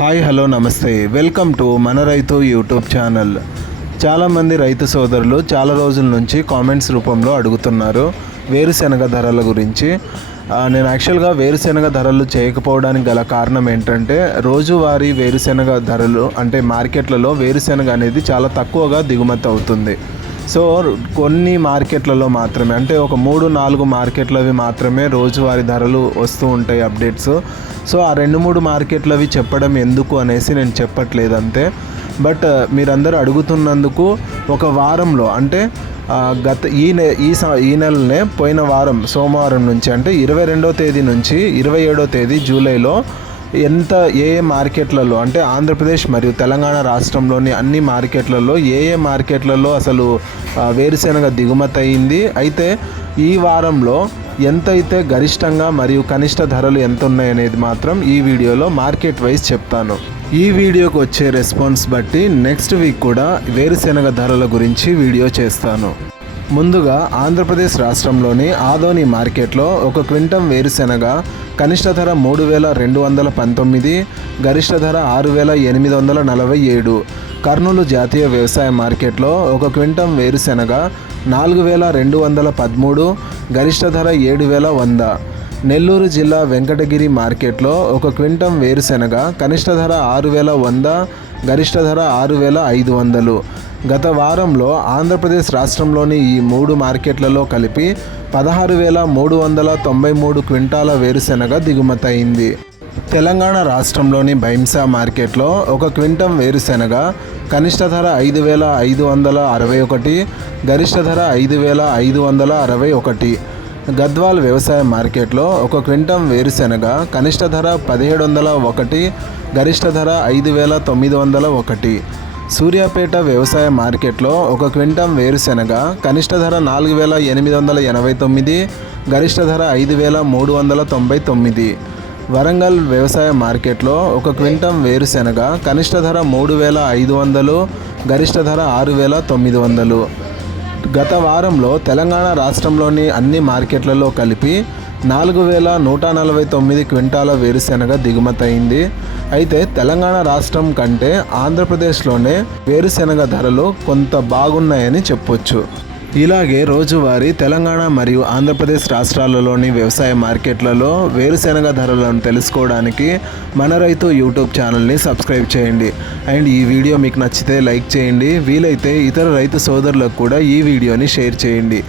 Hi hello నమస్తే welcome to మన రైతు యూట్యూబ్ ఛానల్. చాలామంది రైతు సోదరులు చాలా రోజుల నుంచి కామెంట్స్ రూపంలో అడుగుతున్నారు వేరుశెనగ ధరల గురించి. నేను యాక్చువల్గా వేరుశెనగ ధరలు చేయకపోవడానికి గల కారణం ఏంటంటే రోజువారీ వేరుశెనగ ధరలు అంటే మార్కెట్లలో వేరుశెనగ అనేది చాలా తక్కువగా దిగుమతి అవుతుంది. సో కొన్ని మార్కెట్లలో మాత్రమే అంటే ఒక 3-4 మార్కెట్లవి మాత్రమే రోజువారీ ధరలు వస్తూ ఉంటాయి అప్డేట్స్. సో ఆ 2-3 మార్కెట్లవి చెప్పడం ఎందుకు అనేసి నేను చెప్పట్లేదు అంతే. బట్ మీరందరూ అడుగుతున్నందుకు ఒక వారంలో అంటే గత ఈ నెలనే పోయిన వారం సోమవారం నుంచి అంటే 22వ తేదీ నుంచి 27వ తేదీ జూలైలో ఏ మార్కెట్లలో అంటే ఆంధ్రప్రదేశ్ మరియు తెలంగాణ రాష్ట్రంలోని అన్ని మార్కెట్లలో ఏ మార్కెట్లలో అసలు వేరుశెనగ దిగుమతి అయింది, అయితే ఈ వారంలో ఎంతైతే గరిష్టంగా మరియు కనిష్ట ధరలు ఎంత ఉన్నాయనేది మాత్రం ఈ వీడియోలో మార్కెట్ వైజ్ చెప్తాను. ఈ వీడియోకి వచ్చే రెస్పాన్స్ బట్టి నెక్స్ట్ వీక్ కూడా వేరుశెనగ ధరల గురించి వీడియో చేస్తాను. ముందుగా ఆంధ్రప్రదేశ్ రాష్ట్రంలోని ఆదోని మార్కెట్లో ఒక క్వింటం వేరుశెనగ కనిష్ట ధర 3,219, గరిష్ట ధర 6,847. కర్నూలు జాతీయ వ్యవసాయ మార్కెట్లో ఒక క్వింటం వేరుశెనగ 4,213, గరిష్ట ధర 7,100. నెల్లూరు జిల్లా వెంకటగిరి మార్కెట్లో ఒక క్వింటం వేరుశెనగ కనిష్ట ధర 6,100, గరిష్ట ధర 6,500. గత వారంలో ఆంధ్రప్రదేశ్ రాష్ట్రంలోని ఈ 3 మార్కెట్లలో కలిపి 16,393 క్వింటాల వేరుశెనగ దిగుమతి అయింది. తెలంగాణ రాష్ట్రంలోని బైంసా మార్కెట్లో ఒక క్వింటం వేరుశెనగ కనిష్ట ధర 5,561, గరిష్ట ధర 5,561. గద్వాల్ వ్యవసాయ మార్కెట్లో ఒక క్వింటం వేరుశెనగ కనిష్ట ధర 1,701, గరిష్ట ధర 5,901. సూర్యాపేట వ్యవసాయ మార్కెట్లో ఒక క్వింటం వేరుశెనగ కనిష్ట ధర 4,889, గరిష్ట ధర 5,399. వరంగల్ వ్యవసాయ మార్కెట్లో ఒక క్వింటం వేరుశెనగ కనిష్ట ధర 3,500, గరిష్ట ధర 6,900. గత వారంలో తెలంగాణ రాష్ట్రంలోని అన్ని మార్కెట్లలో కలిపి 4,149 క్వింటాల వేరుశెనగ దిగుమతి అయింది. అయితే తెలంగాణ రాష్ట్రం కంటే ఆంధ్రప్రదేశ్లోనే వేరుశెనగ ధరలు కొంత బాగున్నాయని చెప్పొచ్చు. ఇలాగే రోజువారీ తెలంగాణ మరియు ఆంధ్రప్రదేశ్ రాష్ట్రాలలోని వ్యవసాయ మార్కెట్లలో వేరుశెనగ ధరలను తెలుసుకోవడానికి మన రైతు యూట్యూబ్ ఛానల్ని సబ్స్క్రైబ్ చేయండి. అండ్ ఈ వీడియో మీకు నచ్చితే లైక్ చేయండి, వీలైతే ఇతర రైతు సోదరులకు కూడా ఈ వీడియోని షేర్ చేయండి.